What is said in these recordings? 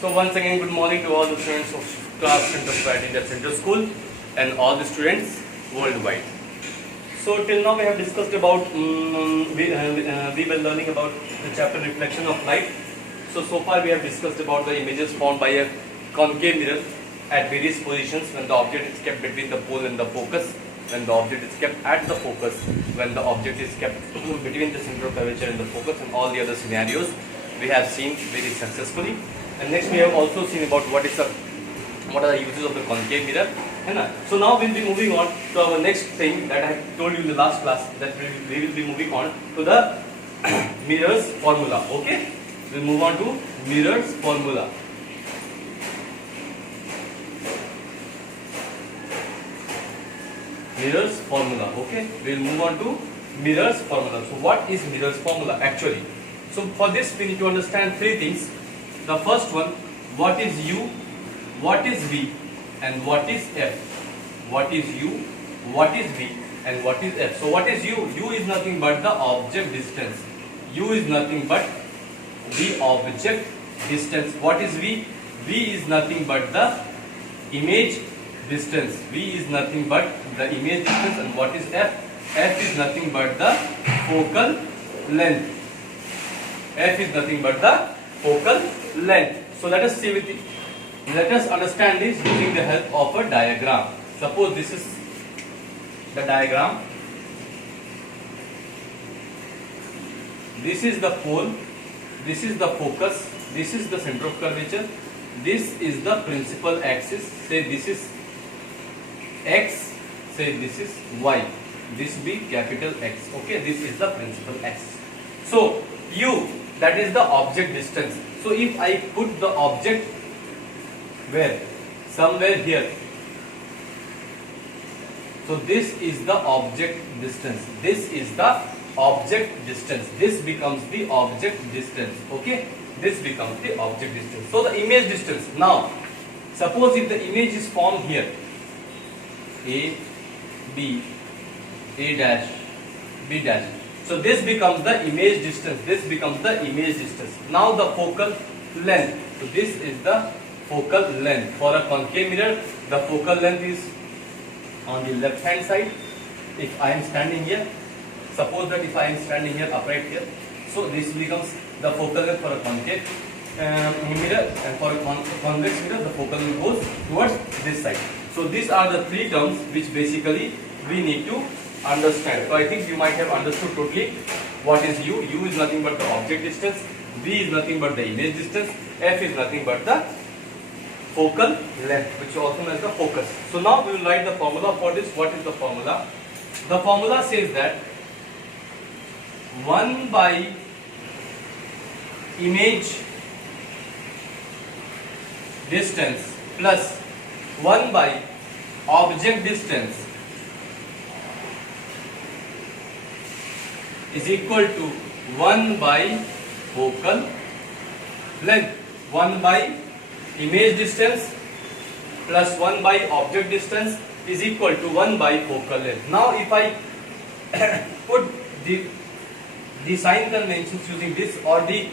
So once again, good morning to all the students of class Center Strategy at Center School and all the students worldwide. So till now we have discussed about we were learning about the chapter reflection of light. So far we have discussed about the images formed by a concave mirror at various positions when the object is kept between the pole and the focus, when the object is kept at the focus, when the object is kept between the center of curvature and the focus, and all the other scenarios we have seen very successfully. And next we have also seen about what are the uses of the concave mirror. So now we'll be moving on to our next thing that I have told you in the last class, that we will be moving on to the mirrors formula. Okay, we'll move on to mirrors formula. Mirrors formula. Okay, we'll move on to mirrors formula. So what is mirrors formula actually? So for this we need to understand three things. The first one, what is U, what is V, and what is F. What is U, what is V, and what is F. So what is U? U is nothing but the object distance. U is nothing but the object distance. What is V? V is nothing but the image distance. V is nothing but the image distance. And what is F? F is nothing but the focal length. F is nothing but the focal length. So let us see let us understand this using the help of a diagram. Suppose this is the diagram. This is the pole, this is the focus, this is the center of curvature, this is the principal axis. Say this is X, say this is Y, this be capital X. Okay, this is the principal axis. So U, that is the object distance. So if I put the object where? Somewhere here. So this is the object distance. This is the object distance. This becomes the object distance. Okay, this becomes the object distance. So the image distance. Now suppose if the image is formed here, A, B, A dash, B dash. So this becomes the image distance. This becomes the image distance. Now the focal length. So this is the focal length. For a concave mirror, the focal length is on the left hand side. If I am standing here, suppose that if I am standing here upright here, so this becomes the focal length for a concave mirror, and for a convex mirror the focal length goes towards this side. So these are the three terms which basically we need to understand. So I think you might have understood totally what is U. U is nothing but the object distance, V is nothing but the image distance, F is nothing but the focal length, which is also known as the focus. So now we will write the formula for this. What is the formula? The formula says that 1 by image distance plus 1 by object distance is equal to 1 by focal length. 1 by image distance plus 1 by object distance is equal to 1 by focal length. Now if I put the sign conventions using this, or the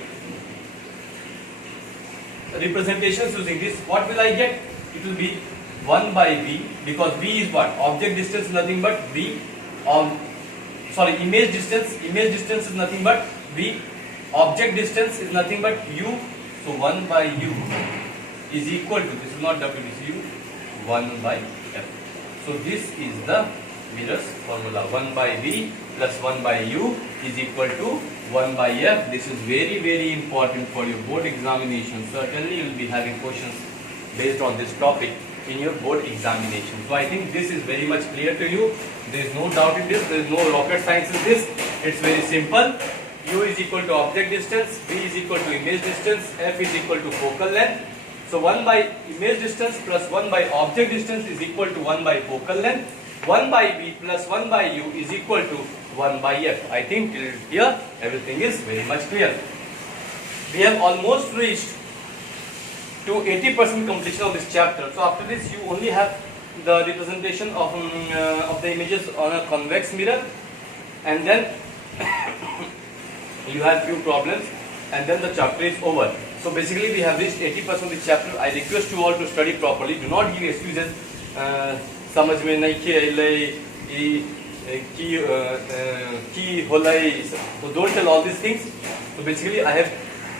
representations using this, what will I get? It will be 1 by V, because V is what? Object distance is nothing but V. Image distance. Image distance is nothing but V. Object distance is nothing but U. So 1 by U is equal to, this is not W, this is U, 1 by F. So this is the mirrors formula. 1 by V plus 1 by U is equal to 1 by F. This is very, very important for your board examination. Certainly you will be having questions based on this topic in your board examination. So I think this is very much clear to you. There is no doubt in this. There is no rocket science in this. It's very simple. U is equal to object distance, V is equal to image distance, F is equal to focal length. So 1 by image distance plus 1 by object distance is equal to 1 by focal length. 1 by V plus 1 by U is equal to 1 by F. I think till here everything is very much clear. We have almost reached to 80% completion of this chapter. So after this you only have the representation of the images on a convex mirror, and then you have few problems, and then the chapter is over. So basically we have reached 80% of the chapter. I request you all to study properly. Do not give excuses. समझ में नहीं खेले की होलाई. So don't tell all these things. So basically I have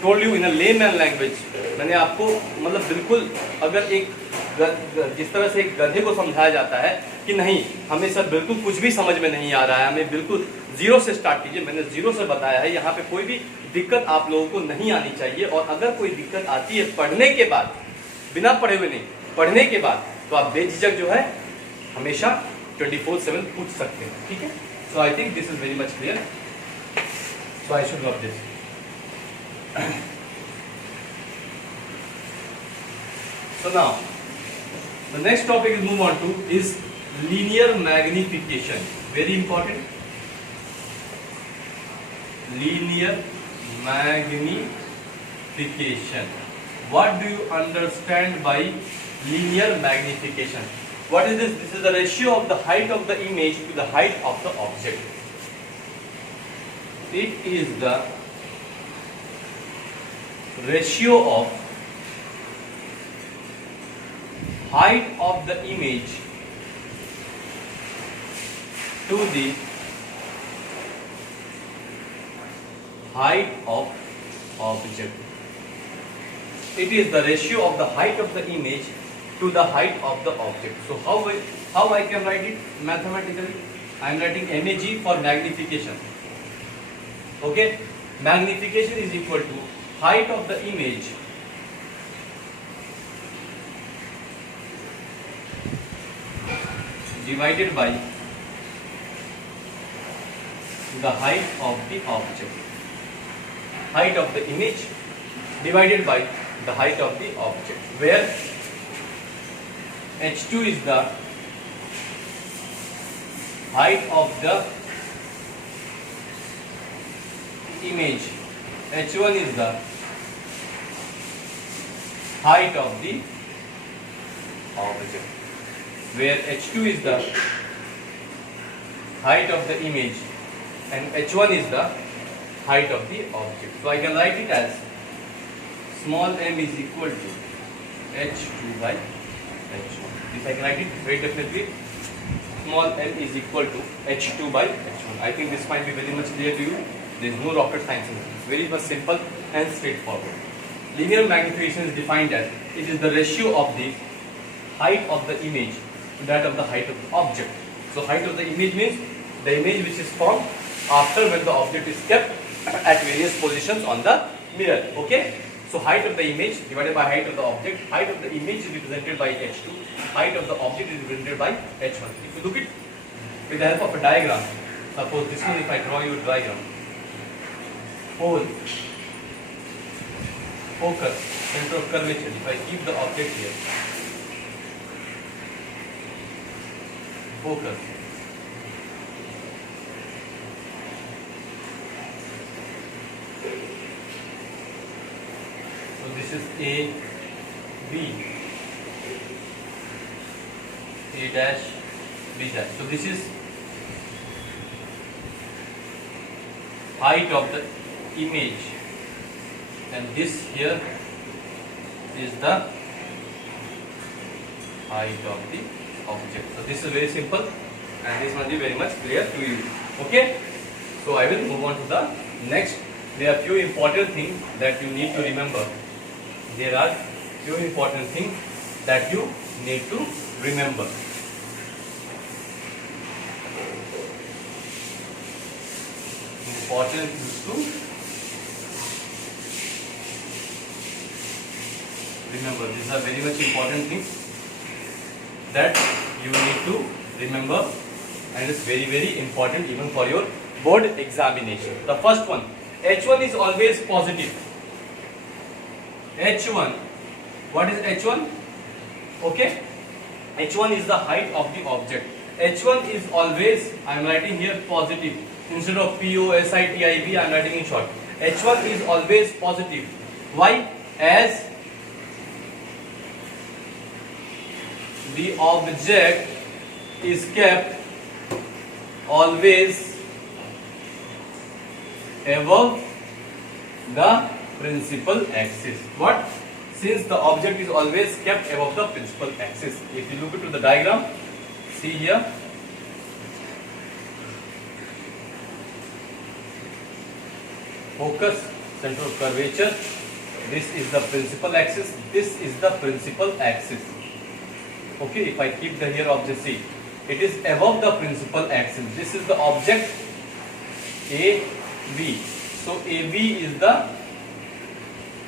told you in a layman language. मैंने आपको मतलब बिल्कुल अगर एक जिस तरह से एक गधे को समझाया जाता है कि नहीं हमें सर बिल्कुल कुछ भी समझ में नहीं आ रहा है, हमें बिल्कुल जीरो से स्टार्ट कीजिए, मैंने जीरो से बताया है. यहाँ पे कोई भी दिक्कत आप लोगों को नहीं आनी चाहिए. और अगर कोई दिक्कत आती है पढ़ने के बाद, बिना पढ़े हुए नहीं, पढ़ने के बाद, तो आप बेझिझक जो है हमेशा 24/7 पूछ सकते हैं. ठीक है. So I think this is very much clear. So I should drop this. So now the next topic is move on to is linear magnification. Very important. Linear magnification. What do you understand by linear magnification? What is this? This is the ratio of the height of the image to the height of the object. It is the ratio of height of the image to the height of object. It is the ratio of the height of the image to the height of the object. So how I can write it mathematically? I am writing mag for magnification. Okay, magnification is equal to height of the image divided by the height of the object. Height of the image divided by the height of the object, where h2 is the height of the image, h1 is the height of the object, where h2 is the height of the image and h1 is the height of the object. So I can write it as small m is equal to h2 by h1. This I can write it very definitely. Small m is equal to h2 by h1. I think this might be very much clear to you. There is no rocket science in it. It's very much simple and straightforward. Linear magnification is defined as it is the ratio of the height of the image to that of the height of the object. So height of the image means the image which is formed after when the object is kept at various positions on the mirror. Okay. So height of the image divided by height of the object. Height of the image is represented by h2. Height of the object is represented by h1. If you look it with the help of a diagram, suppose this one, if I draw you a diagram, pole, focus, center of curvature. If I keep the object here, focus, so this is A, B, A dash, B dash. So this is height of the image, and this here is the height of the object. So this is very simple and this must be very much clear to you. Okay. So I will move on to the next. There are few important things that you need to remember. There are few important things that you need to remember. Important things to remember. These are very much important things that you need to remember, and it's very very important even for your board examination. The first one, h1 is always positive. h1, what is h1? Okay, h1 is the height of the object. h1 is always, I am writing here positive instead of positive. I am writing in short. h1 is always positive. Why? As the object is kept always above the principal axis. What? Since the object is always kept above the principal axis. If you look into the diagram, see here. Focus, center of curvature. This is the principal axis. This is the principal axis. Okay, if I keep the here object, see, it is above the principal axis. This is the object AB. So AB is the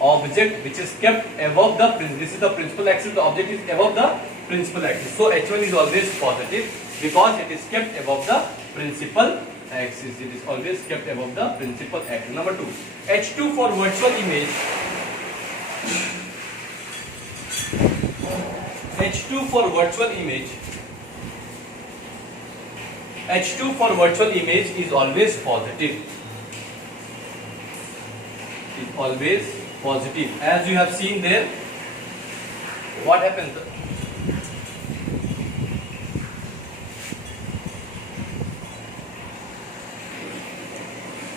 object which is kept above the, this is the principal axis, the object is above the principal axis. So H1 is always positive because it is kept above the principal axis. It is always kept above the principal axis. Number 2, H2 for virtual image. H2 for virtual image. H2 for virtual image is always positive. Is always positive. As you have seen there, what happens?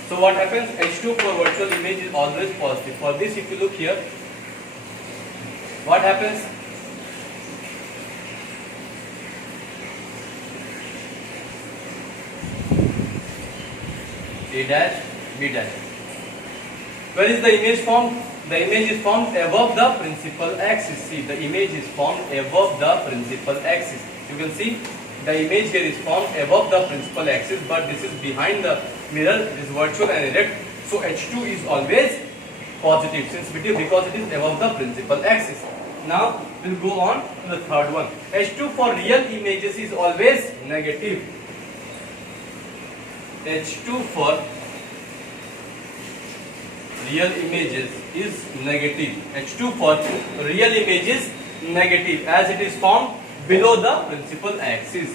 So what happens? H2 for virtual image is always positive. For this, if you look here, what happens? A dash, B dash. Where is the image formed? The image is formed above the principal axis. See, the image is formed above the principal axis. You can see the image here is formed above the principal axis, but this is behind the mirror. It is virtual and erect. So H2 is always positive because it is above the principal axis. Now we'll go on to the third one. H2 for real images is always negative. H2 for real images is negative. H2 for real images negative as it is formed below the principal axis.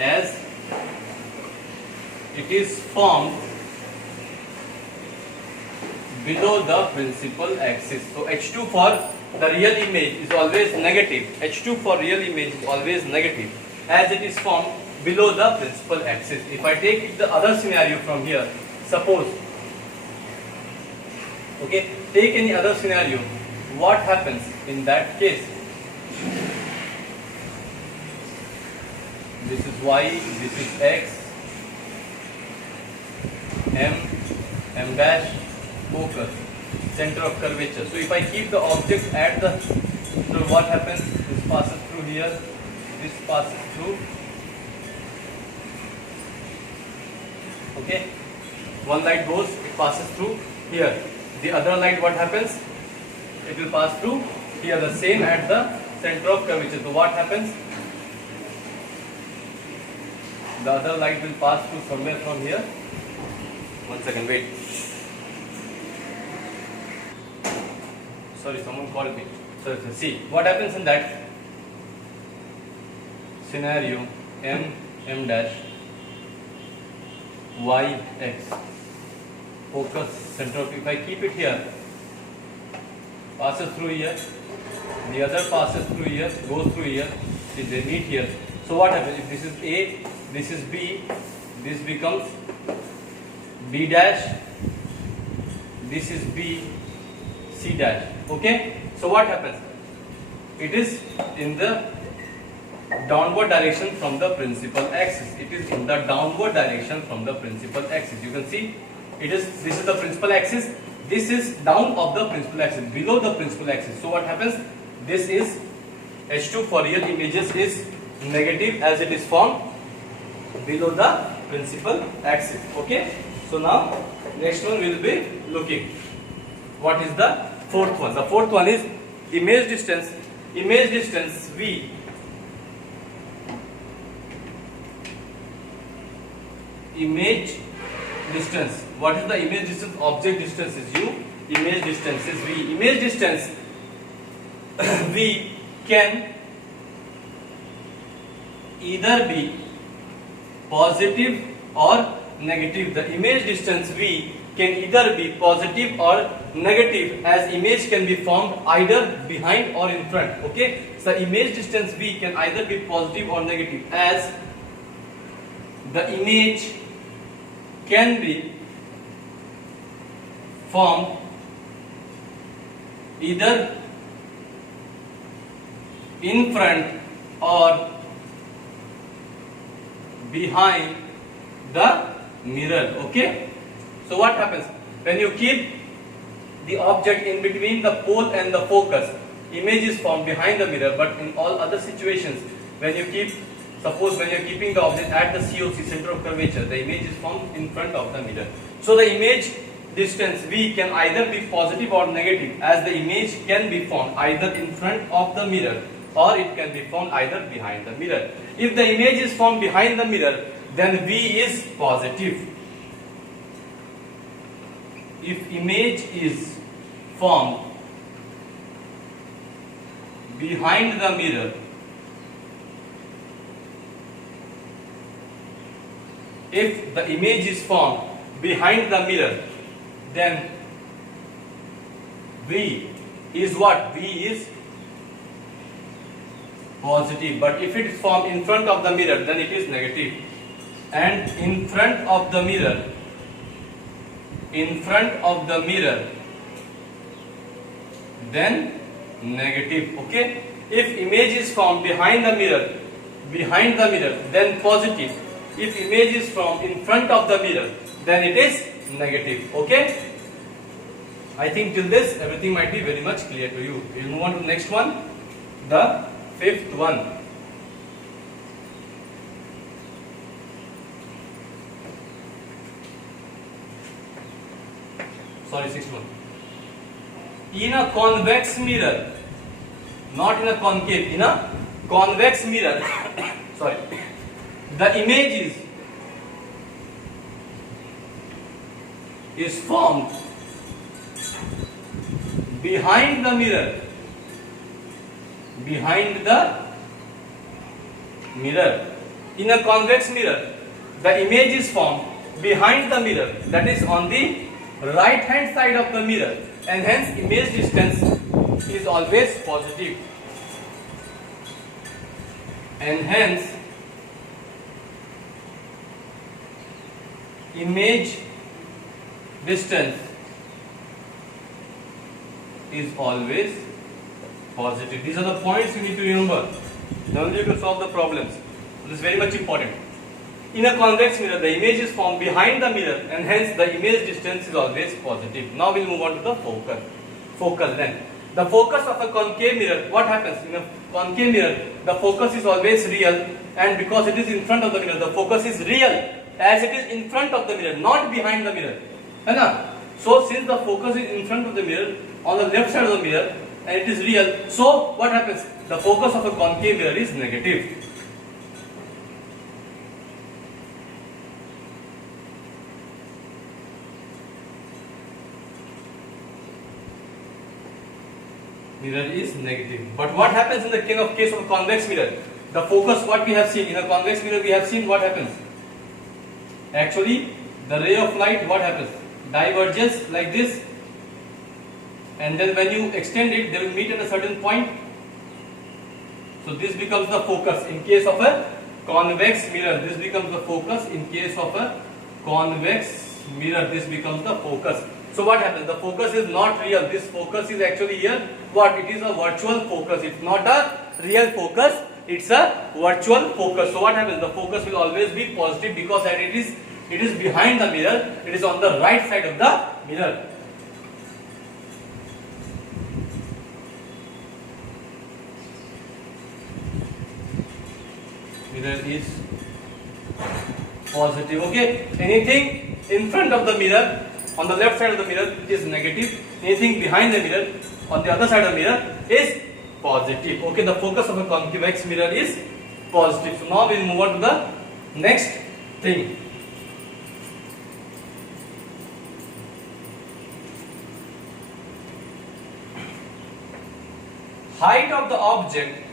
As it is formed below the principal axis. So H2 for the real image is always negative. H2 for real image is always negative as it is formed below the principal axis. If I take the other scenario from here, suppose, okay, take any other scenario, what happens in that case? This is Y, this is X, M dash, focus, center of curvature. So if I keep the object at the, so what happens? This passes through here, this passes through. Okay, one light goes, it passes through here. The other light, what happens? It will pass through here, the same at the center of curvature. So what happens? The other light will pass through somewhere from here. One second, wait. Sorry, someone called me. So see, what happens in that scenario? M dash, Y, X, focus, center of, if I keep it here, passes through here, the other passes through here, goes through here, see, they meet here. So what happens? If this is A, this is B, this becomes B dash, this is B, C dash. Okay, so what happens? It is in the downward direction from the principal axis. It is in the downward direction from the principal axis. You can see it is, this is the principal axis, this is down of the principal axis, below the principal axis. So what happens? This is H2 for real images is negative as it is formed below the principal axis. Okay, so now next one we will be looking. What is the fourth one? The fourth one is image distance. Image distance V. Image distance. What is the image distance? Object distance is U. Image distance is V. Image distance V can either be positive or negative. The image distance V can either be positive or negative as image can be formed either behind or in front. Okay, so image distance V can either be positive or negative as the image can be formed either in front or behind the mirror. Okay, so what happens when you keep the object in between the pole and the focus? Image is formed behind the mirror, but in all other situations, when you keep, suppose when you are keeping the object at the COC, center of curvature, the image is formed in front of the mirror. So the image distance V can either be positive or negative, as the image can be formed either in front of the mirror or it can be formed either behind the mirror. If the image is formed behind the mirror, then V is positive. If image is formed behind the mirror, if the image is formed behind the mirror, then V is what? V is positive. But if it is formed in front of the mirror, then it is negative. And in front of the mirror, then negative. Okay, if image is formed behind the mirror, then positive. If image is formed in front of the mirror, then it is negative. Okay, I think till this everything might be very much clear to you. We'll move on to the next one, the fifth one. Sorry, sixth one. In a convex mirror, not in a concave, in a convex mirror, sorry, the image is formed behind the mirror, in a convex mirror, the image is formed behind the mirror, that is on the right hand side of the mirror, and hence image distance is always positive, and hence image distance is always positive. These are the points you need to remember. Then only you can solve the problems. This is very much important. In a convex mirror, the image is formed behind the mirror, and hence the image distance is always positive. Now we'll move on to the focal length. The focus of a concave mirror, what happens? In a concave mirror, the focus is always real, and because it is in front of the mirror, the focus is real as it is in front of the mirror, not behind the mirror. So since the focus is in front of the mirror, on the left side of the mirror, and it is real, so what happens? The focus of a concave mirror is negative. Mirror is negative. But what happens in the case of a convex mirror? The focus, what we have seen in a convex mirror, we have seen what happens. Actually, the ray of light, what happens? Diverges like this, and then when you extend it, they will meet at a certain point. So this becomes the focus. In case of a convex mirror, this becomes the focus. In case of a convex mirror, this becomes the focus. So what happens? The focus is not real. This focus is actually here. What? It is a virtual focus. It's not a real focus. It's a virtual focus. So what happens? The focus will always be positive because it is behind the mirror. It is on the right side of the mirror. Mirror is positive. Okay. Anything in front of the mirror, on the left side of the mirror, is negative. Anything behind the mirror, on the other side of the mirror, is positive. Okay, the focus of a convex mirror is positive. So now we will move on to the next thing. Height of the object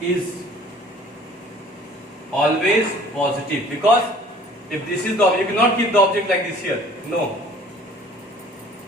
is always positive, because if this is the object, you cannot keep the object like this here. No.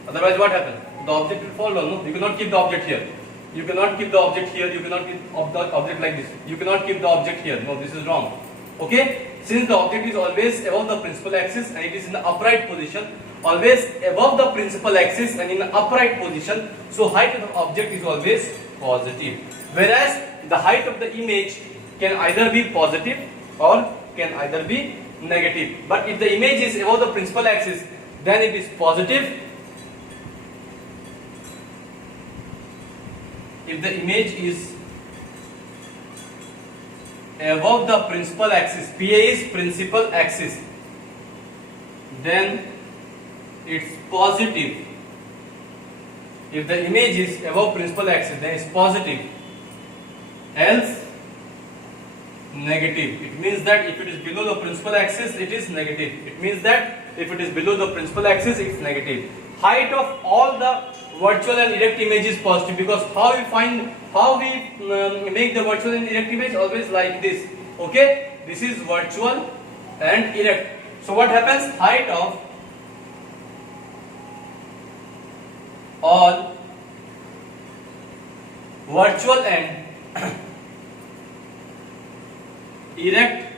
Otherwise what happens? The object will fall down. No? You cannot keep the object here. You cannot keep the object here. You cannot keep the object like this. You cannot keep the object here. No, this is wrong. Okay? Since the object is always above the principal axis and it is in the upright position, always above the principal axis and in upright position, so height of the object is always positive. Whereas the height of the image can either be positive or can either be negative. But if the image is above the principal axis, then it is positive. If the image is above the principal axis, PA is principal axis, then it's positive. If the image is above principal axis, then it's positive, else negative. It means that if it is below the principal axis, it is negative. It means that if it is below the principal axis, it's negative. Height of all the virtual and erect image is positive, because how we make the virtual and erect image? Always like this. Okay, this is virtual and erect. So what happens? Height of all virtual and erect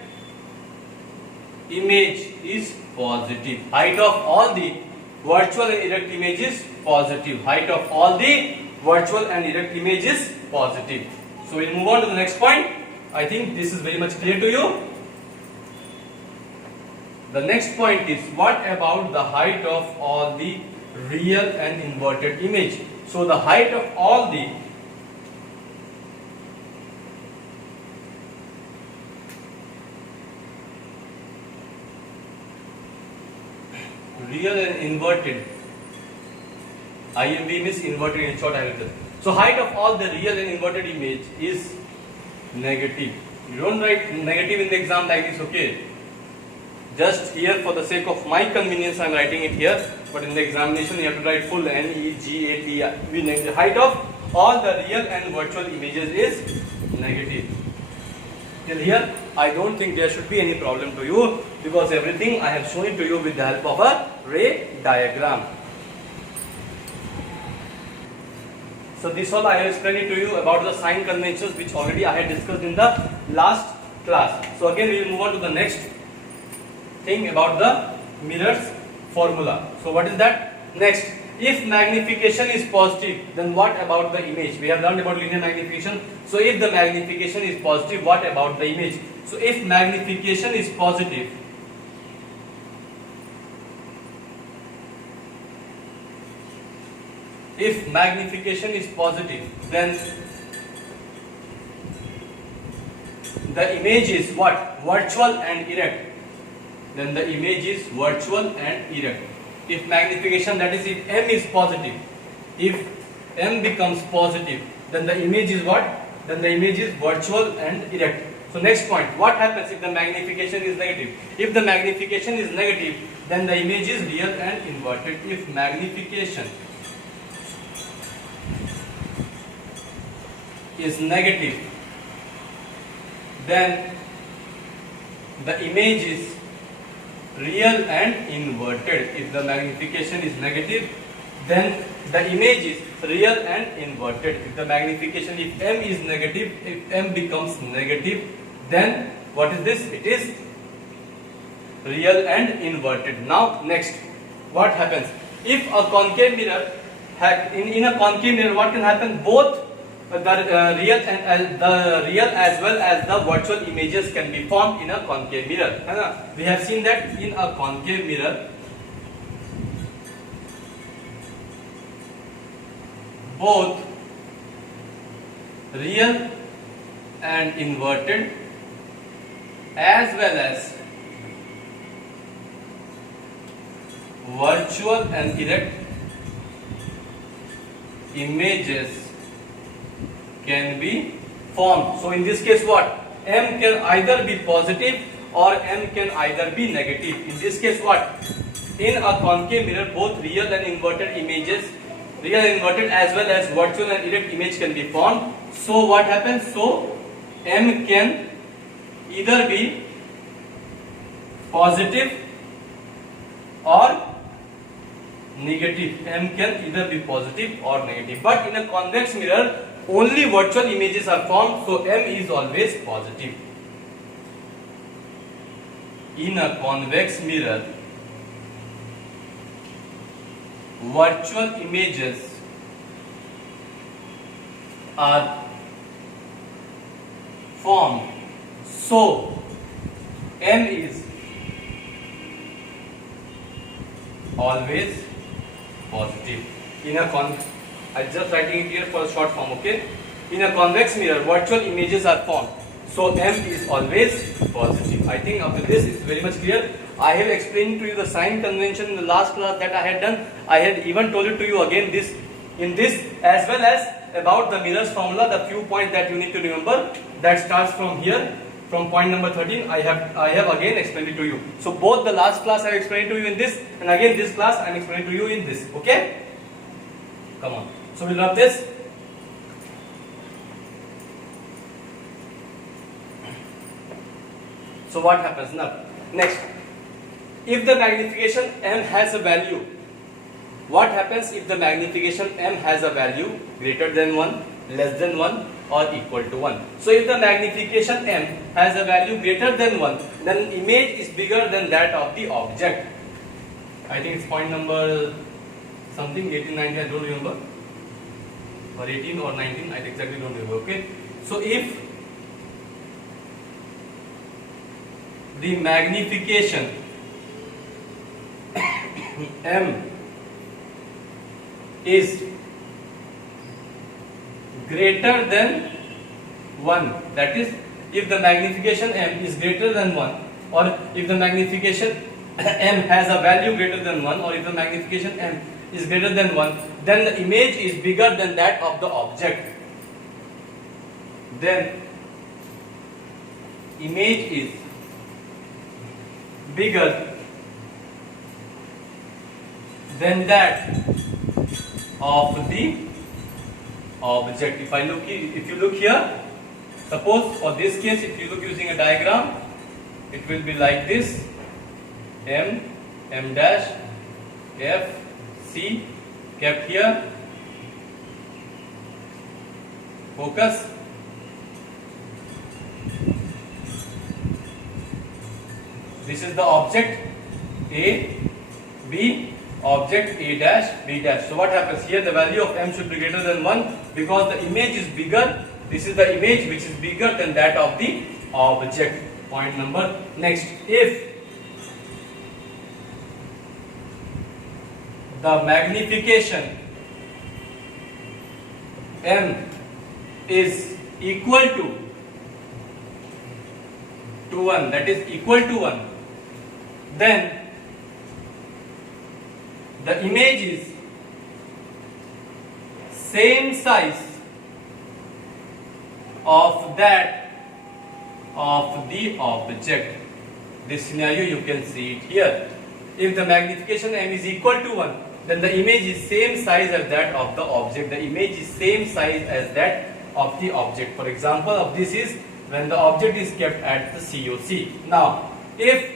image is positive. Height of all the virtual and erect image is positive. Height of all the virtual and erect image is positive. So we'll move on to the next point. I think this is very much clear to you. The next point is, what about the height of all the real and inverted image? So the height of all the real and inverted, IMV means inverted in short, I will tell. So height of all the real and inverted image is negative. You don't write negative in the exam like this, okay? Just here for the sake of my convenience I am writing it here, but in the examination you have to write full NEGATIV. The height of all the real and virtual images is negative. Till here I don't think there should be any problem to you, because everything I have shown it to you with the help of a ray diagram. So this all I have explained it to you about the sign conventions, which already I had discussed in the last class. So again we will move on to the next thing about the mirror's formula. So what is that? Next, if magnification is positive, then what about the image? We have learned about linear magnification. So if the magnification is positive, what about the image? So if magnification is positive, then the image is what? Virtual and erect. Then the image is virtual and erect. If magnification, that is if M is positive, if M becomes positive, then the image is what? Then the image is virtual and erect. So next point, what happens if the magnification is negative? If the magnification is negative, then the image is real and inverted. If magnification is negative, then the image is real and inverted. If the magnification is negative, then the image is real and inverted. If the magnification, if M is negative, if M becomes negative, then what is this? It is real and inverted. Now next, what happens? If a concave mirror, in a concave mirror, what can happen? Both the real as well as the virtual images can be formed in a concave mirror. We have seen that in a concave mirror, both real and inverted as well as virtual and erect images can be formed. So in this case what? M can either be positive or M can either be negative. In this case what? In a concave mirror, both real and inverted images, real and inverted as well as virtual and erect image can be formed. So what happens? So M can either be positive or negative. M can either be positive or negative. But in a convex mirror, only virtual images are formed, so M is always positive. In a convex mirror, virtual images are formed, so M is always positive. In a I just writing it here for a short form, okay? In a convex mirror, virtual images are formed, so M is always positive. I think after this it's very much clear. I have explained to you the sign convention in the last class that I had done. I had even told it to you again in this as well as about the mirrors formula, the few points that you need to remember that starts from here. From point number 13, I have again explained it to you. So both the last class I have explained to you in this, and again this class I am explaining to you in this. Okay? Come on. So we'll rub this. So what happens now? Next, if the magnification M has a value, what happens if the magnification M has a value greater than 1, less than 1, or equal to 1? So if the magnification M has a value greater than 1, then image is bigger than that of the object. I think it's point number something, 18, 19, I don't remember, or 18 or 19, I exactly don't remember. Okay, so if the magnification M is greater than 1, that is, if the magnification M is greater than 1, or if the magnification M has a value greater than 1, or if the magnification M is greater than 1, then the image is bigger than that of the object. Then image is bigger than that of the object. If you look here, suppose for this case, if you look using a diagram, it will be like this: M, M dash, F, C kept here, focus, this is the object A, B, object A dash, B dash. So what happens here? The value of M should be greater than 1 because the image is bigger. This is the image which is bigger than that of the object. Point number next. If the magnification M is equal to 1, that is equal to 1, then the image is same size of that of the object. This scenario you can see it here. If the magnification M is equal to 1, then the image is same size as that of the object. The image is same size as that of the object. For example of this is when the object is kept at the COC. Now, if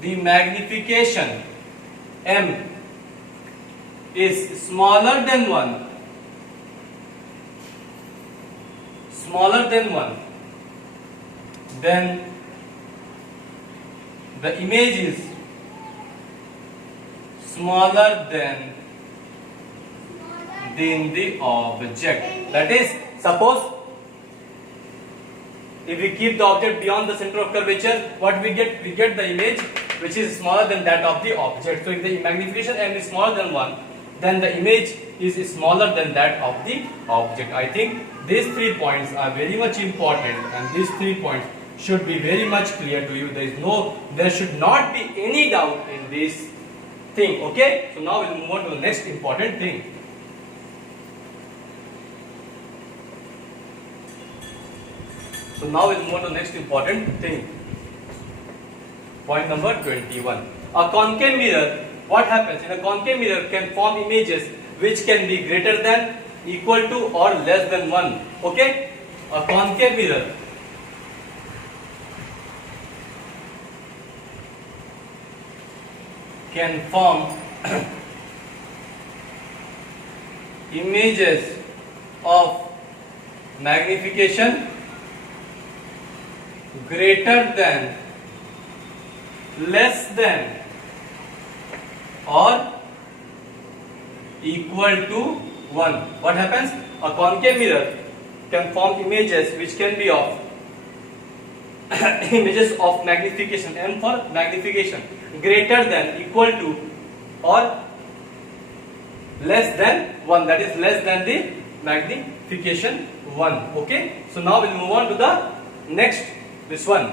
the magnification M is smaller than 1, then the image is smaller than the object. That is, suppose if we keep the object beyond the center of curvature, what we get? We get the image which is smaller than that of the object. So if the magnification M is smaller than 1, then the image is smaller than that of the object. I think these 3 points are very much important, and these 3 points should be very much clear to you. There should not be any doubt in this thing. Okay? So now we'll move on to the next important thing. So now we'll move on to the next important thing. Point number 21. A concave mirror, what happens? In a concave mirror can form images which can be greater than, equal to, or less than 1. Okay? A concave mirror can form images of magnification greater than, less than, or equal to 1. What happens? A concave mirror can form images which can be of images of magnification, M for magnification, greater than, equal to, or less than 1, that is less than the magnification 1. Okay, so now we'll move on to the next, this one.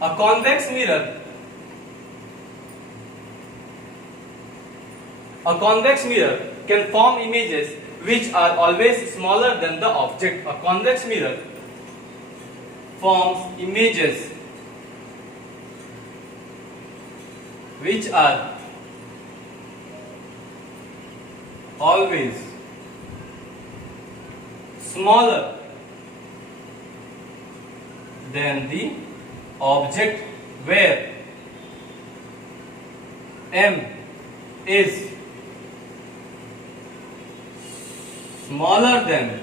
A convex mirror can form images which are always smaller than the object. A convex mirror forms images which are always smaller than the object, where M is smaller than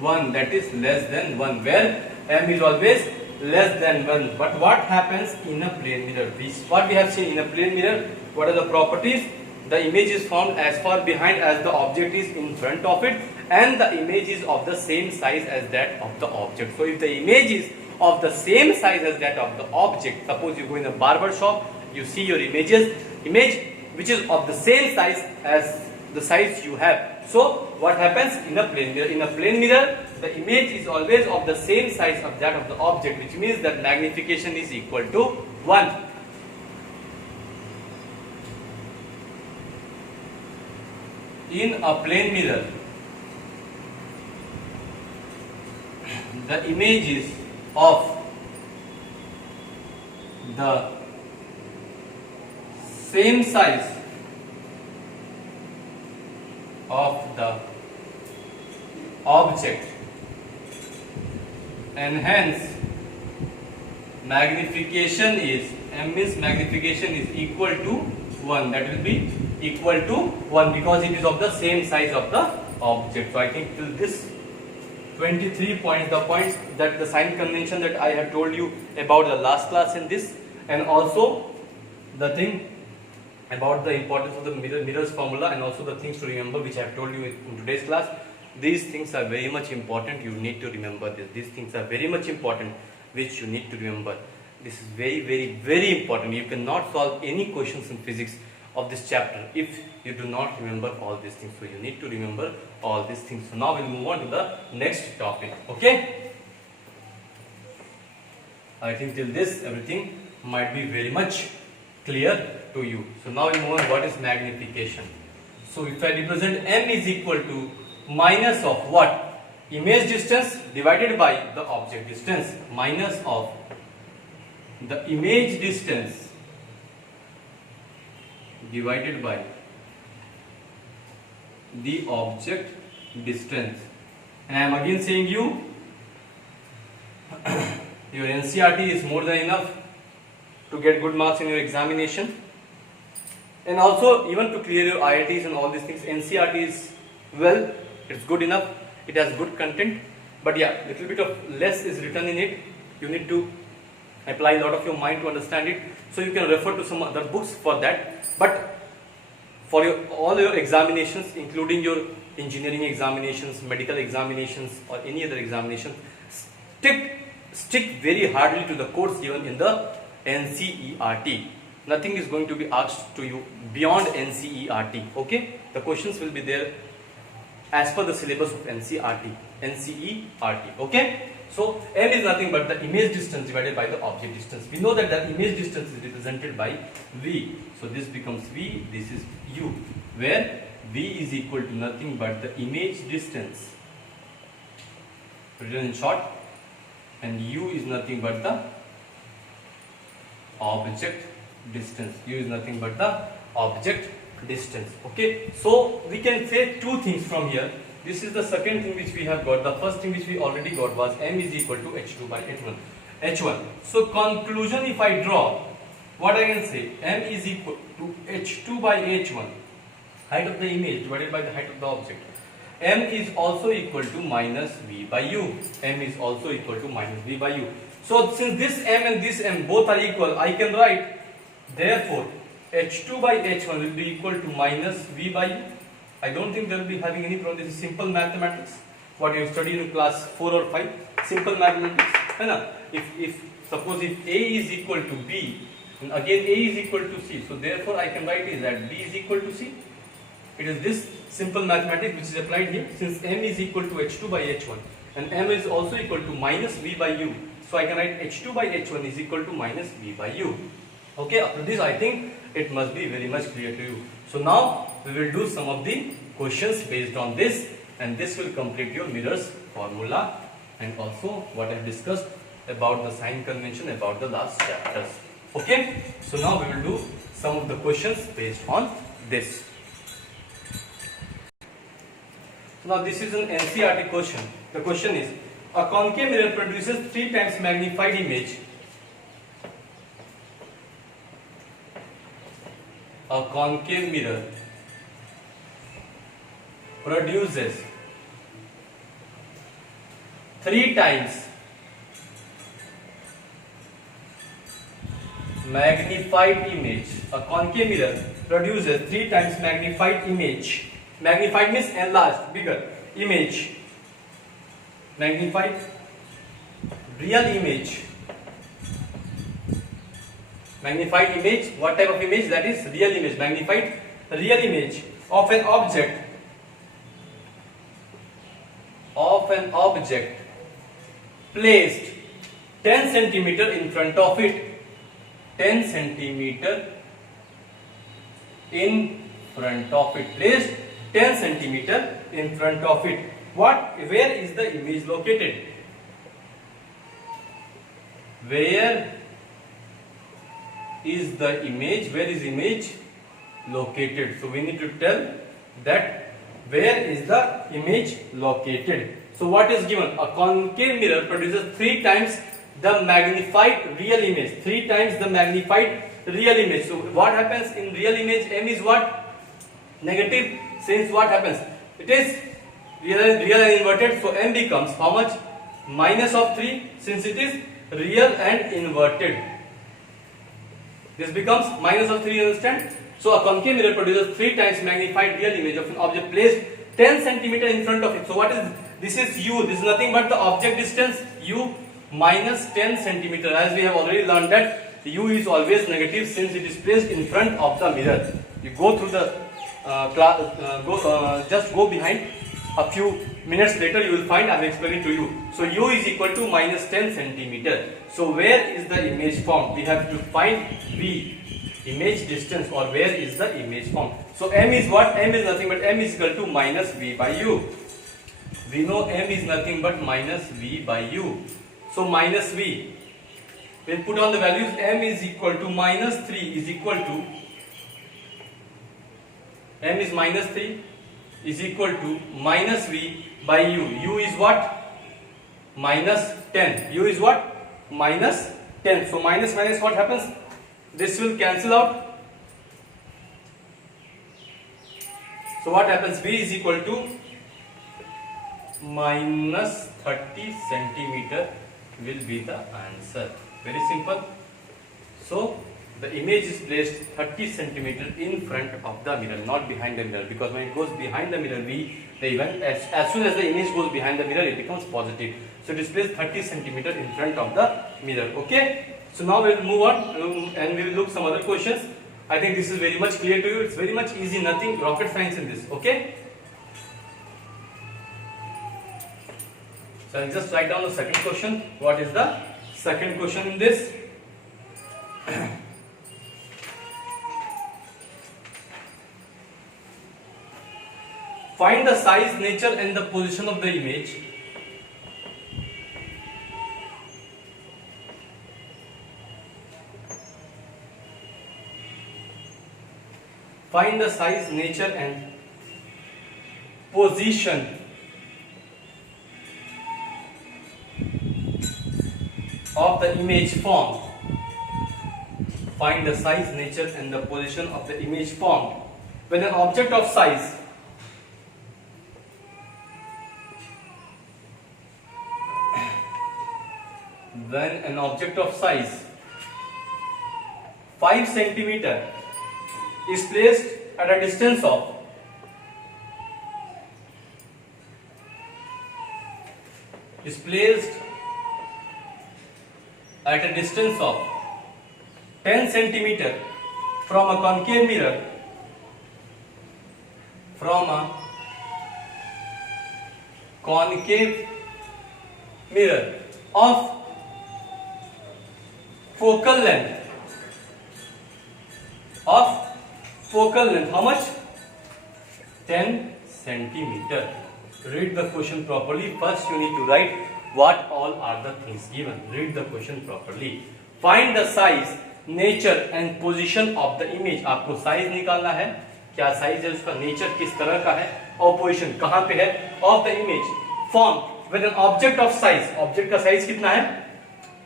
1, that is less than 1, where M is always less than 1. But what happens in a plane mirror? What we have seen in a plane mirror, what are the properties? The image is formed as far behind as the object is in front of it, and the image is of the same size as that of the object. So if the image is of the same size as that of the object, suppose you go in a barber shop, you see your image which is of the same size as the size you have. So what happens in a plane mirror? In a plane mirror, the image is always of the same size of that of the object, which means that magnification is equal to 1. In a plane mirror, the image is of the same size of the object, and hence magnification is, M means magnification is equal to 1, that will be equal to 1 because it is of the same size of the object. So I think till this 23 points, the points that the sign convention that I have told you about the last class in this, and also the thing about the importance of the mirrors formula, and also the things to remember which I have told you in today's class. These things are very much important. You need to remember this. These things are very much important which you need to remember. This is very, very, very important. You cannot solve any questions in physics of this chapter if you do not remember all these things. So you need to remember all these things. So now we'll move on to the next topic. Okay? I think till this everything might be very much clear to you. So now we move on. What is magnification? So if I represent M is equal to minus of what? Image distance divided by the object distance, minus of the image distance divided by the object distance. And I am again saying you, your NCERT is more than enough to get good marks in your examination, and also even to clear your IITs and all these things. NCERT is, well, it's good enough, it has good content, but yeah, little bit of less is written in it. You need to apply a lot of your mind to understand it, so you can refer to some other books for that. But for all your examinations, including your engineering examinations, medical examinations, or any other examination, stick very hardly to the course given in the NCERT. Nothing is going to be asked to you beyond NCERT. Okay, the questions will be there as per the syllabus of NCERT. Okay, so M is nothing but the image distance divided by the object distance. We know that the image distance is represented by V, so this becomes V, this is U, where V is equal to nothing but the image distance written in short, and U is nothing but the object distance. U is nothing but the object distance. Okay, so we can say two things from here. This is the second thing which we have got. The first thing which we already got was M is equal to H2 by H1. So conclusion, if I draw, what I can say, M is equal to H2 by H1, height of the image divided by the height of the object. M is also equal to minus V by U. M is also equal to minus V by U. So since this m and this m both are equal, I can write therefore h2 by h1 will be equal to minus v by u. I don't think they will be having any problem. This is simple mathematics. What you studied in class 4 or 5, simple mathematics. है ना? If suppose if a is equal to b, and again a is equal to c, so therefore I can write is that b is equal to c. It is this simple mathematics which is applied here. Since m is equal to h2 by h1 and m is also equal to minus v by u, so I can write h2 by h1 is equal to minus v by u. Okay, after this I think it must be very much clear to you. So now we will do some of the questions based on this, and this will complete your mirrors formula and also what I have discussed about the sign convention about the last chapters. Okay, so now we will do some of the questions based on this. Now this is an NCERT question. The question is, a concave mirror produces 3 times magnified image. A concave mirror produces 3 times magnified image. A concave mirror produces 3 times magnified image. Magnified means enlarged, bigger image. Magnified real image. Magnified image, what type of image? That is real image. Magnified real image of an object. Placed 10 centimeter in front of it. 10 centimeter in front of it. Placed 10 centimeter in front of it. Where is the image located? Where is the image? Where is image located? So we need to tell that where is the image located. So what is given? A concave mirror produces 3 times the magnified real image. 3 times the magnified real image. So what happens in real image? M is what? Negative. Since what happens? It is real and inverted. So M becomes how much? Minus of 3. Since it is real and inverted, this becomes minus of 3. You understand? So a concave mirror produces 3 times magnified real image of an object placed 10 centimeter in front of it. So what is this? Is u. This is nothing but the object distance u minus 10 centimeter. As we have already learned that u is always negative since it is placed in front of the mirror. You go through the just go behind. A few minutes later you will find I am explaining to you. So u is equal to minus 10 centimeter. So where is the image formed? We have to find v, image distance, or where is the image formed. So m is what? M is nothing but m is equal to minus v by u. We know m is nothing but minus v by u. So minus v, we'll put on the values. M is equal to minus 3 is equal to, m is minus 3 is equal to minus v by u. U is what? Minus 10. U is what? Minus 10. So minus minus what happens? This will cancel out. So what happens? V is equal to minus 30 centimeter will be the answer. Very simple. So the image is placed 30 centimeter in front of the mirror, not behind the mirror, because when it goes behind the mirror, the event as soon as the image goes behind the mirror, it becomes positive. So it is placed 30 centimeter in front of the mirror. Okay. So now we will move on and we will look some other questions. I think this is very much clear to you. It's very much easy, nothing rocket science in this. Okay. So I'll just write down the second question. What is the second question in this? Find the size, nature and the position of the image. Find the size, nature and position of the image formed. Find the size, nature and the position of the image formed when an object of size when an object of size 5 centimeter is placed at a distance of 10 centimeter from a concave mirror, of focal length how much? 10 centimeter. Read the question properly. First you need to write what all are the things given. Read the question properly. Find the size, nature and position of the image. आपको size निकालना है, क्या size है उसका, nature किस तरह का है और पोजीशन कहां पे है of the image form with an object of size. Object का साइज कितना है?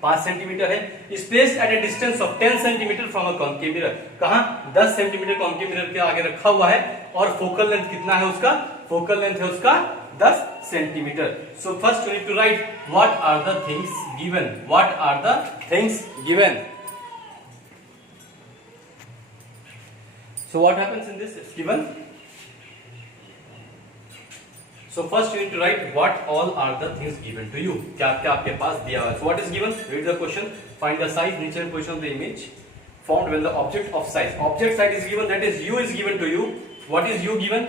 5 सेंटीमीटर है. Is placed at A distance of 10 centimetre from a concave mirror. कहां? 10 सेंटीमीटर कॉन्केव मिरर के आगे रखा हुआ है और फोकल लेंथ कितना है उसका? फोकल लेंथ है उसका 10 centimetre. So first you need to write what are the things given. What are the things given. So what happens in this? It's given. So first you need to write what all are the things given to you. क्या क्या आपके पास दिया हुआ है. So what is given? Read the question. Find the size, nature and position of the image found when the object of size. Object size is given, that is u is given to you. What is u given?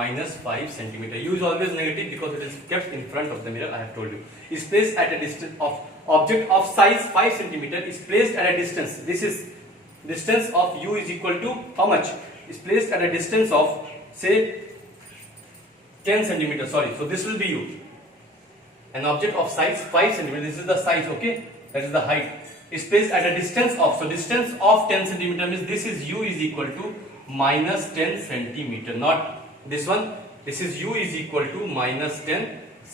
-5 centimeter. U is always negative because it is kept in front of the mirror. I have told you. Is placed at a distance of object of size 5 centimeter is placed at a distance. This is distance of u is equal to how much? Is placed at a distance of say 10 centimeter. Sorry, so this will be u. An object of size 5 centimeter. This is the size, okay? That is the height. Is placed at a distance of. So distance of 10 centimeter means this is u is equal to -10 centimeter. Not this one. This is u is equal to -10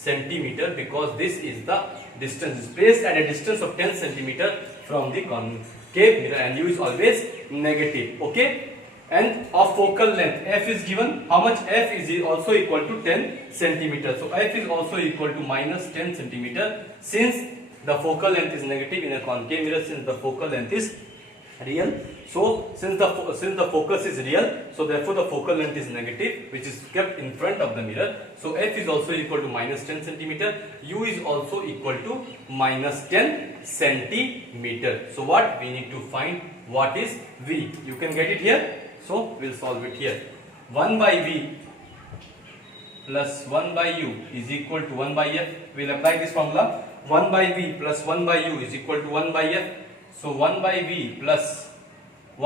centimeter because this is the distance. Is placed at a distance of 10 centimeter from the concave mirror and u is always negative, okay? And of focal length f is given. How much? F is also equal to 10 centimeter. So f is also equal to -10 centimeter since the focal length is negative in a concave mirror, since the focal length is real. So since the focus is real, so therefore the focal length is negative, which is kept in front of the mirror. So f is also equal to -10 centimeter. U is also equal to -10 centimeter. So what we need to find, what is v? You can get it here. So we'll solve it here. 1 by v plus 1 by u is equal to 1 by f. We'll apply this formula. 1 by v plus 1 by u is equal to 1 by f. So 1 by v plus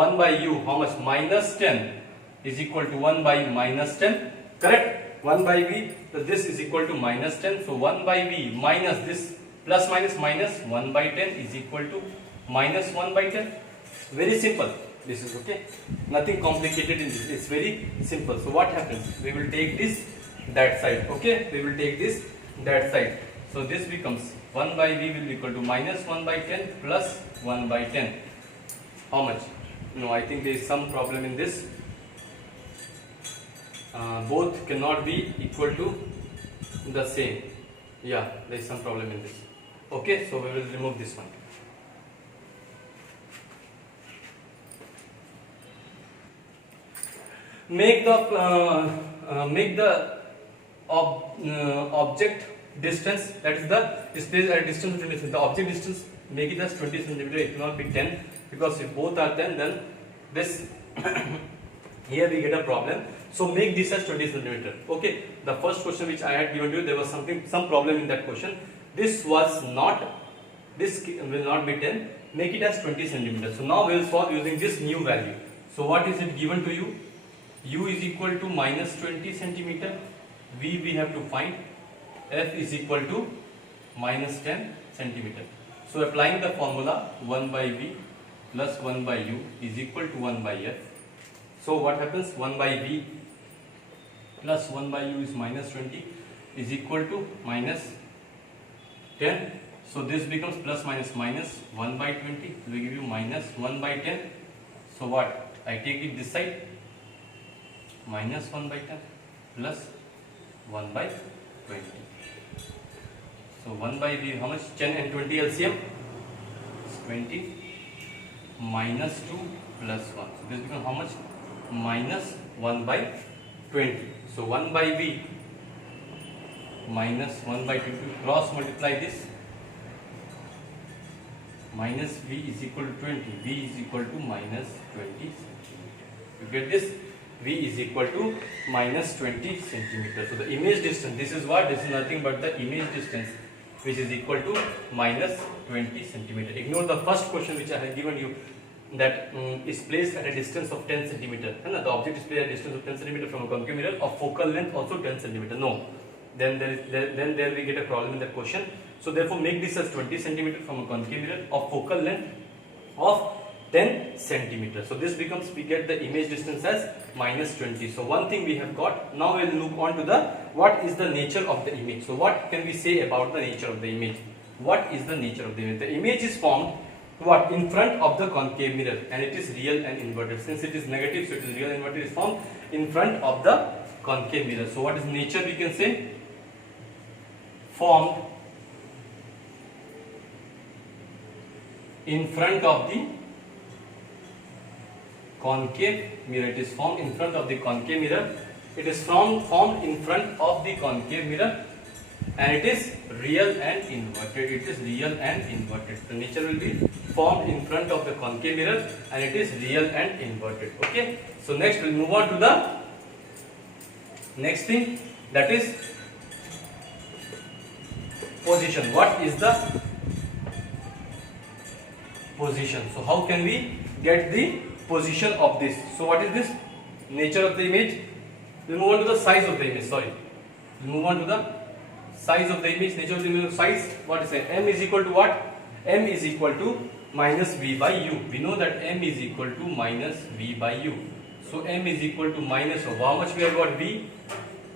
1 by u, how much? -10 is equal to 1 by -10. Correct? 1 by v, so this is equal to -10. So 1 by v minus this plus minus minus 1 by 10 is equal to -1 by 10. Very simple. This is okay. Nothing complicated in this. It's very simple. So what happens? We will take this that side. Okay? We will take this that side. So this becomes 1 by v will be equal to -1 by 10 plus 1 by 10. How much? No, I think there is some problem in this. Both cannot be equal to the same. Yeah, there is some problem in this. Okay, so we will remove this one. Make the object distance, that is the display at distance of 20 cm. The object distance, make it as 20 cm. It will not be 10 because if both are 10, then this here we get a problem. So make this as 20 cm. Okay. The first question which I had given to you, there was some problem in that question. This was not. This will not be 10. Make it as 20 cm. So now we will solve using this new value. So what is it given to you? U is equal to -20 centimeter. V we have to find. F is equal to -10 centimeter. So applying the formula 1 by V plus 1 by U is equal to 1 by F. So what happens? 1 by V plus 1 by U is -20 is equal to -10. So this becomes plus minus minus 1 by 20 will give you -1 by 10. So what? I take it this side. -1 by 10 plus 1 by 20. So 1 by v, how much? 10 and 20 LCM? 20 minus 2 plus 1. So this becomes how much? Minus 1 by 20. So 1 by v minus 1 by 20. Cross multiply this. Minus v is equal to 20. V is equal to minus 20 centimeter. You get this? V is equal to minus 20 centimeter. So the image distance, this is what? This is nothing but the image distance, which is equal to minus 20 centimeter. Ignore the first question which I have given you, that is placed at a distance of 10 centimeter. And the object is placed at a distance of 10 centimeter from a concave mirror of focal length also 10 centimeter. No. Then there we get a problem in that question. So therefore make this as 20 centimeter from a concave mirror of focal length of 10 centimeter. So this becomes, we get the image distance as minus 20. So one thing we have got. Now we will move on to the, what is the nature of the image. So what can we say about the nature of the image? What is the nature of the image? The image is formed what? In front of the concave mirror, and it is real and inverted. Since it is negative, so it is real and inverted, is formed in front of the concave mirror. So what is nature, we can say? Formed in front of the concave mirror. It is formed in front of the concave mirror. It is formed in front of the concave mirror, and it is real and inverted. It is real and inverted. The nature will be formed in front of the concave mirror, and it is real and inverted. Okay. So next we'll move on to the next thing, that is position. What is the position? So how can we get the position of this? So what is this? Nature of the image. We'll move on to the size of the image. Sorry. We'll move on to the size of the image. Nature of the image. Size. What is it? M is equal to what? M is equal to minus V by U. We know that M is equal to minus V by U. So M is equal to minus of how much we have got? V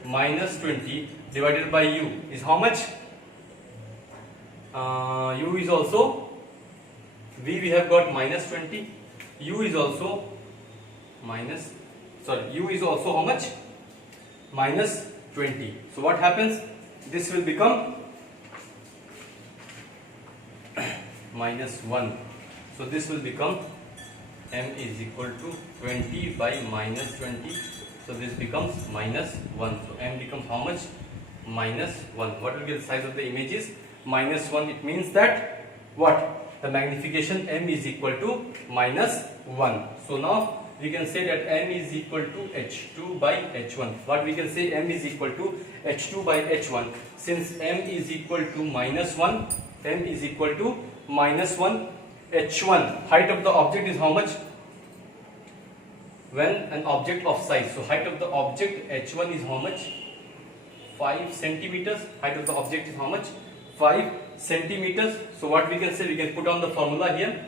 minus 20 divided by U is how much? U is also V, we have got minus 20. U is also minus, sorry, U is also how much? Minus 20. So what happens? This will become minus 1. So this will become M is equal to 20 by minus 20. So this becomes minus 1. So M becomes how much? Minus 1. What will be the size of the image is? Minus 1. It means that what? The magnification M is equal to minus 1. So now we can say that M is equal to H2 by H1. What we can say? M is equal to H2 by H1. Since M is equal to minus 1, M is equal to minus 1, H1. Height of the object is how much? When an object of size. So height of the object H1 is how much? 5 centimeters. Height of the object is how much? 5 centimeters. So what we can say? We can put on the formula here.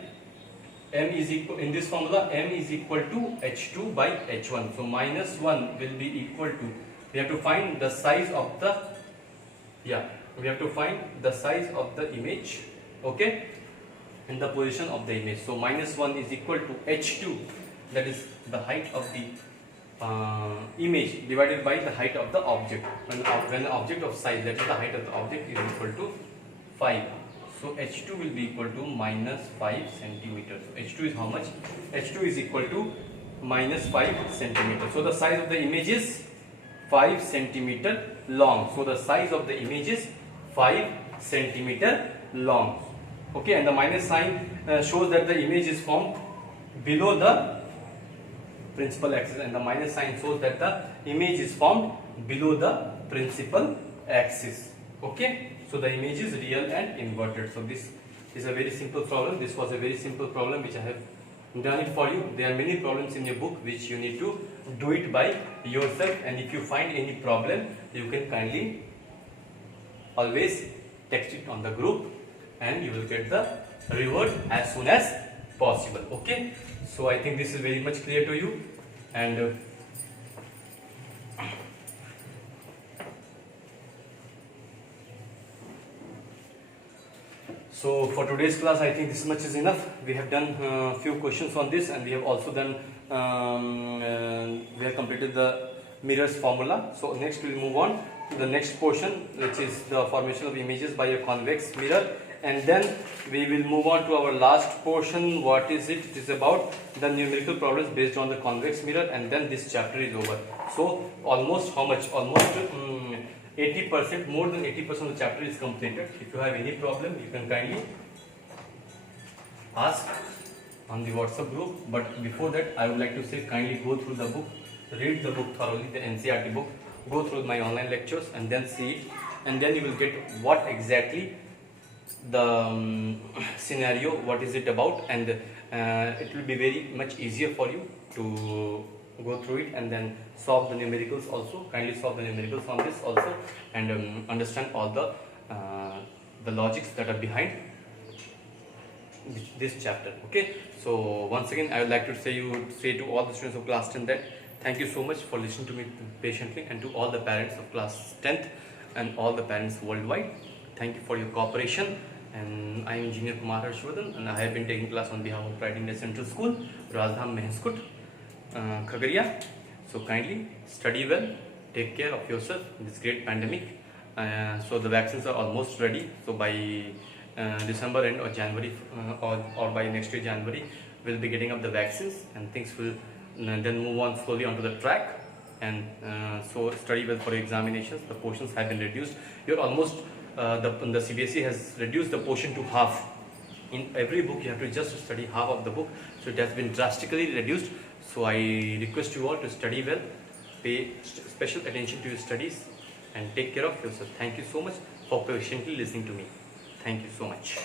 M is equal, in this formula, M is equal to H2 by H1. So minus 1 will be equal to, we have to find the size of the, we have to find the size of the image, okay, and the position of the image. So minus 1 is equal to H2, that is the height of the image, divided by the height of the object. When the object of size, that is the height of the object, is equal to 5. So H2 will be equal to minus 5 centimeters. So H2 is how much? H2 is equal to minus 5 centimeters. So the size of the image is 5 centimeter long. So the size of the image is 5 centimeter long. Okay, and the minus sign shows that the image is formed below the principal axis, and the minus sign shows that the image is formed below the principal axis. Okay. So the image is real and inverted. So this is a very simple problem. This was a very simple problem which I have done it for you. There are many problems in your book which you need to do it by yourself, and if you find any problem, you can kindly always text it on the group and you will get the reward as soon as possible. Okay. So I think this is very much clear to you, and so for today's class, I think this much is enough. We have done few questions on this, and we have also done, we have completed the mirrors formula. So next we will move on the next portion, which is the formation of images by a convex mirror, and then we will move on to our last portion. What is it? It is about the numerical problems based on the convex mirror, and then this chapter is over. So almost how much? Almost 80%, more than 80% of the chapter is completed. If you have any problem, you can kindly ask on the WhatsApp group. But before that, I would like to say, kindly go through the book, read the book thoroughly, the NCERT book, go through my online lectures, and then see it, and then you will get what exactly the scenario, what is it about, and it will be very much easier for you to go through it and then solve the numericals also. Kindly solve the numericals on this also, and understand all the logics that are behind this chapter. Okay, so once again I would like to say to all the students of class 10 that thank you so much for listening to me patiently, and to all the parents of class 10th and all the parents worldwide, thank you for your cooperation. And I am Engineer Kumar Harshvardhan, and I have been taking class on behalf of Pride India Central School, Rajdham Mehenskut, Khagaria. So kindly study well, take care of yourself in this great pandemic. So the vaccines are almost ready. So by December end or January or by next year January, we'll be getting up the vaccines, and things will then move on slowly onto the track. And so study well for examinations. The portions have been reduced. You're almost the CBSE has reduced the portion to half. In every book you have to just study half of the book, so it has been drastically reduced. So I request you all to study well, pay special attention to your studies, and take care of yourself. Thank you so much for patiently listening to me. Thank you so much.